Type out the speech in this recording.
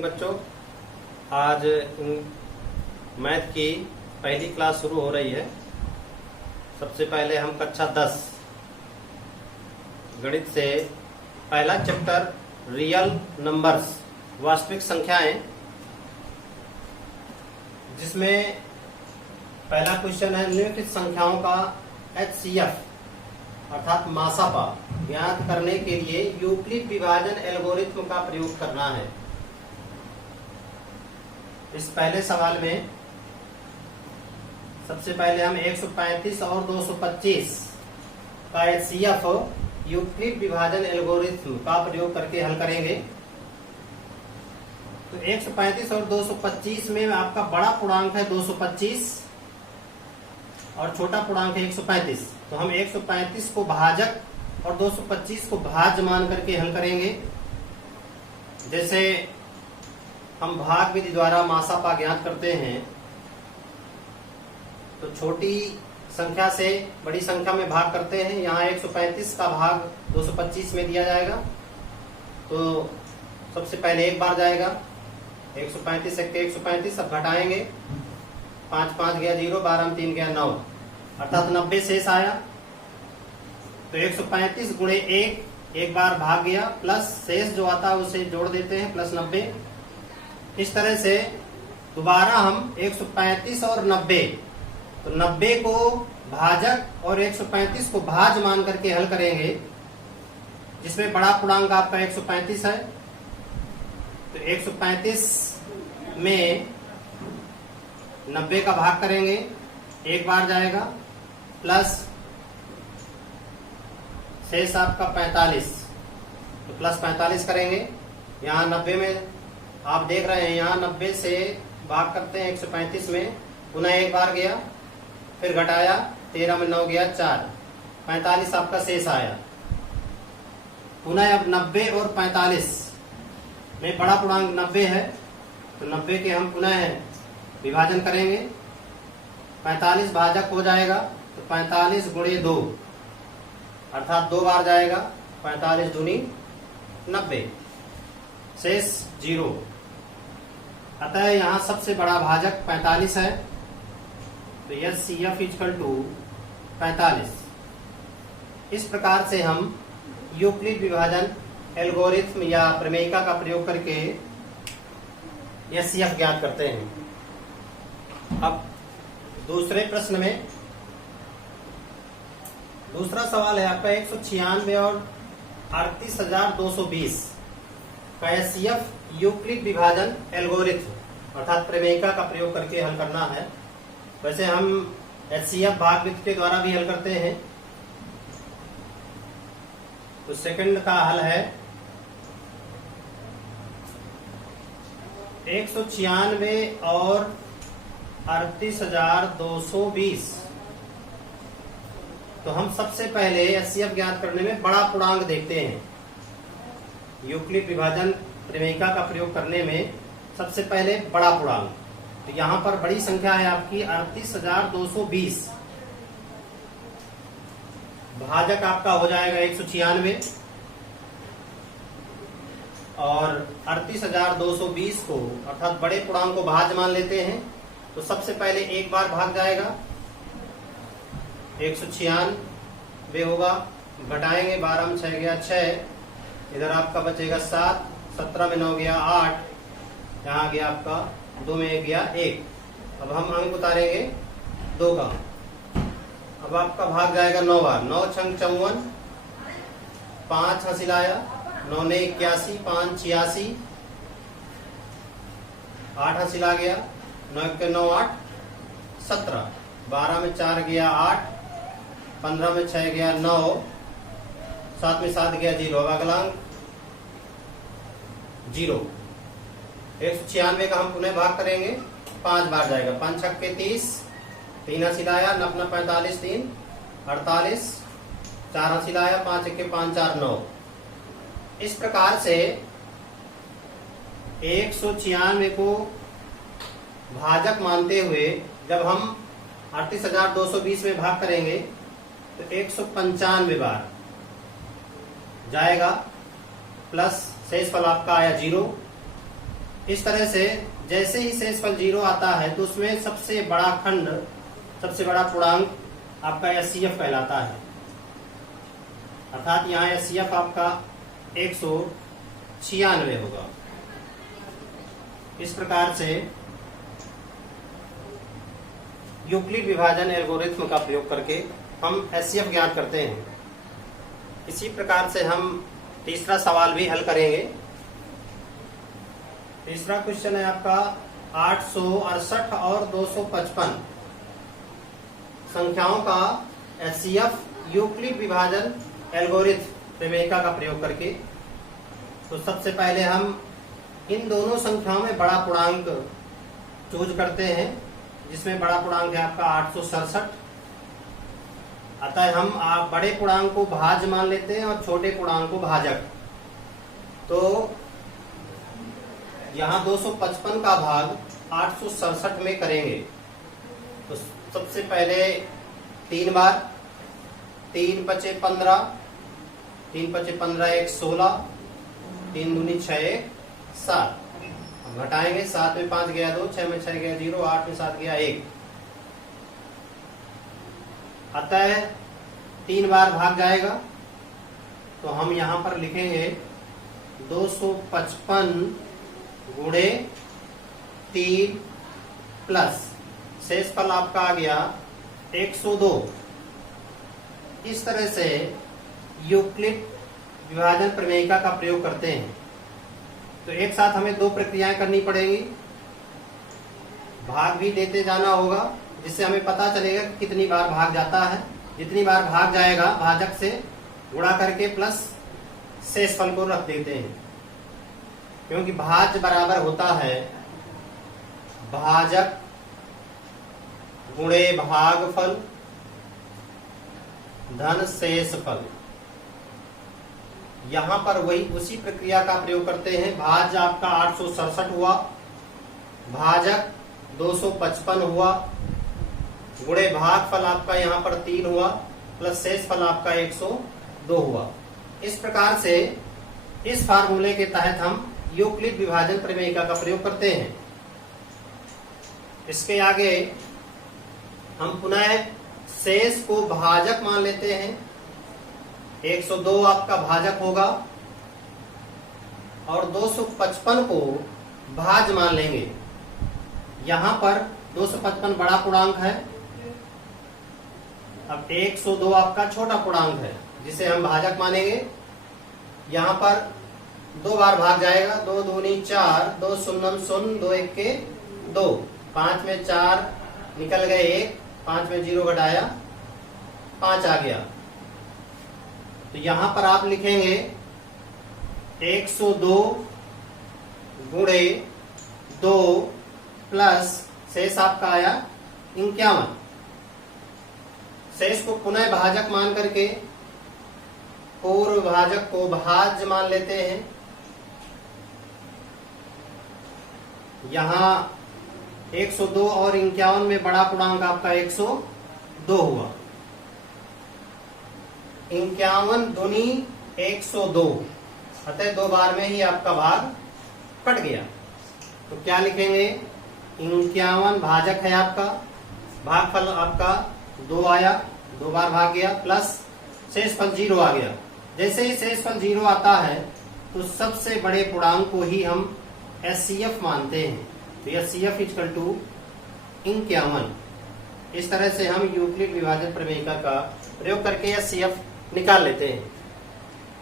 बच्चों, आज मैथ की पहली क्लास शुरू हो रही है। सबसे पहले हम कक्षा 10 गणित से पहला चैप्टर रियल नंबर्स वास्तविक संख्याएं, जिसमें पहला क्वेश्चन है निम्नलिखित संख्याओं का HCF अर्थात मासापा ज्ञात करने के लिए यूक्लिड विभाजन एल्गोरिथ्म का प्रयोग करना है। इस पहले सवाल में सबसे पहले हम 135 और 225 का HCF यूक्लिड विभाजन एल्गोरिथ्म का प्रयोग करके हल करेंगे। तो 135 और 225 में आपका बड़ा पूर्णांक है 225 और छोटा पूर्णांक है 135। तो हम 135 को भाजक और 225 को भाज्य मान करके हल करेंगे। जैसे हम भाग विधि द्वारा मासापा ज्ञात करते हैं, तो छोटी संख्या से बड़ी संख्या में भाग करते हैं। यहाँ 135 का भाग 225 में दिया जाएगा, तो सबसे पहले एक बार जाएगा 135 से 135। अब घटाएंगे, 5 5 गया 0, 12 में 3 गया 9, अर्थात 90 शेष आया। तो 135 गुणे 1 एक बार भाग गया, प्लस शेष जो आता है उसे जोड़ देते हैं प्लस 90। इस तरह से दोबारा हम 135 और 90, तो 90 को भाजक और 135 को भाज्य मान करके हल करेंगे, जिसमें बड़ा पूर्णांक आपका 135 है। तो 135 में 90 का भाग करेंगे, एक बार जाएगा, प्लस शेष आपका 45, तो प्लस 45 करेंगे। यहाँ 90 में आप देख रहे हैं, यहाँ 90 से भाग करते हैं 135 में, पुनः एक बार गया, फिर घटाया, 13 में 9 गया 4, 45 आपका शेष आया। पुनः अब 90 और 45 में बड़ा पूर्णांक 90 है, तो 90 के हम पुनः विभाजन करेंगे। 45 भाजक हो जाएगा, तो 45 गुणे 2, अर्थात 2 बार जाएगा, 45 दूनी 90, शेष 0। अतः यहाँ सबसे बड़ा भाजक 45 है, तो HCF इक्वल टू 45। इस प्रकार से हम यूक्लिड विभाजन एल्गोरिथ्म या प्रमेयिका का प्रयोग करके HCF ज्ञात करते हैं। अब दूसरे प्रश्न में दूसरा सवाल है आपका 196 और 38,220 का HCF यूक्लिड विभाजन एल्गोरिथ्म अर्थात प्रमेयिका का प्रयोग करके हल करना है। वैसे हम HCF भाग विधि के द्वारा भी हल करते हैं। तो सेकंड का हल है 196 और 38,220। तो हम सबसे पहले HCF ज्ञात करने में बड़ा पूर्णांक देखते हैं। यूक्लिड विभाजन प्रमेयिका का प्रयोग करने में सबसे पहले बड़ा पूर्णांक, तो यहाँ पर बड़ी संख्या है आपकी 38,220। भाजक आपका हो जाएगा 196 और 38,220 को अर्थात बड़े पूर्णांक को भाज्य मान लेते हैं। तो सबसे पहले एक बार भाग जाएगा, 196 होगा, घटाएंगे, 12 में 6 गया 6, इधर आपका बचेगा 7, 17 में 9 गया 8, यहाँ गया आपका 2 में गया 1। अब हम अंक उतारेंगे 2 का। अब आपका भाग जाएगा 9 बार, 9 छंग 54, 5 हासिल आया, 9 ने 81, 5 86, 8 हासिल आ गया, 9 के 9 8 17, 12 में 4 गया 8, 15 में 6 गया 9, 7 में 7 गया 0। अब अगला अंक 0। 196 का हम पुनः भाग करेंगे, 5 बार जाएगा, 5 छक्के 30, 3 हासिल आया, अपना 45 3 48, 4 हासिल आया, 5 1 5 4 9। इस प्रकार से 196 को भाजक मानते हुए जब हम 38,220 में भाग करेंगे तो 195 बार जाएगा, प्लस शेष फल आपका आया 0। इस तरह से जैसे ही शेषफल 0 आता है तो उसमें सबसे बड़ा खंड, सबसे बड़ा पूर्णांक आपका एचसीएफ कहलाता है। अर्थात यहाँ एचसीएफ आपका 196 होगा। इस प्रकार से यूक्लिड विभाजन एल्गोरिथ्म का प्रयोग करके हम एचसीएफ ज्ञात करते हैं। इसी प्रकार से हम तीसरा सवाल भी हल करेंगे। तीसरा क्वेश्चन है आपका 868 और 255 संख्याओं का एचसीएफ यूक्लिड विभाजन एल्गोरिथ्म प्रमेयिका का प्रयोग करके। तो सबसे पहले हम इन दोनों संख्याओं में बड़ा पूर्णांक चूज करते हैं, जिसमें बड़ा पूर्णांक है आपका 867। अतः हम आप बड़े पूर्णांक को भाज्य मान लेते हैं और छोटे पूर्णांक को भाजक। तो यहाँ 255 का भाग 867 में करेंगे। तो सबसे पहले 3 बार, 3 पचे 15, 3 पचे 15 1 16, 3 दूनी 6 7। घटाएंगे, 7 में 5 गया 2, 6 में 6 गया 0, 8 में 7 गया 1। अतः 3 बार भाग जाएगा। तो हम यहां पर लिखेंगे 255 गुणे 3 प्लस शेषफल आपका आ गया 102। इस तरह से यूक्लिड विभाजन प्रमेयिका का प्रयोग करते हैं। तो एक साथ हमें 2 प्रक्रियाएं करनी पड़ेगी। भाग भी देते जाना होगा, जिससे हमें पता चलेगा कि कितनी बार भाग जाता है। जितनी बार भाग जाएगा भाजक से गुणा करके प्लस शेषफल को रख देते हैं, क्योंकि भाज्य बराबर होता है भाजक गुणे भागफल धन शेषफल। यहां पर वही उसी प्रक्रिया का प्रयोग करते हैं। भाज्य आपका 867 हुआ, भाजक 255 हुआ, गुणे भागफल आपका यहाँ पर 3 हुआ, प्लस शेषफल आपका 102 हुआ। इस प्रकार से इस फार्मूले के तहत हम यूक्लिड विभाजन प्रमेयिका का प्रयोग करते हैं। इसके आगे हम पुनः शेष को भाजक मान लेते हैं। 102 आपका भाजक होगा और 255 को भाज्य मान लेंगे। यहां पर 255 बड़ा पूर्णांक है। अब 102 आपका छोटा पूर्णांक है, जिसे हम भाजक मानेंगे। यहां पर 2 बार भाग जाएगा, 2 दूनी 4, 2 शून्य 0, 2 1 के 2, 5 में 4 निकल गए 1, 5 में 0 घटाया 5 आ गया। तो यहां पर आप लिखेंगे 102 गुणे 2 प्लस शेष आपका आया 51। शेष को पुनः भाजक मान करके पूर्व भाजक को भाज्य मान लेते हैं। यहां 102 और 51 में बड़ा पूर्णांक आपका 102 हुआ। 51 दूनी 102, अतः 2 बार में ही आपका भाग कट गया। तो क्या लिखेंगे? 51 भाजक है आपका, भागफल आपका 2 आया, 2 बार भाग गया, प्लस शेषफल 0 आ गया। जैसे ही शेषफल 0 आता है तो सबसे बड़े पूर्णांक को ही हम एचसीएफ मानते हैं। तो एचसीएफ इक्वल टू 51। इस तरह से हम यूक्लिड विभाजन प्रमेयिका का प्रयोग करके एचसीएफ निकाल लेते हैं।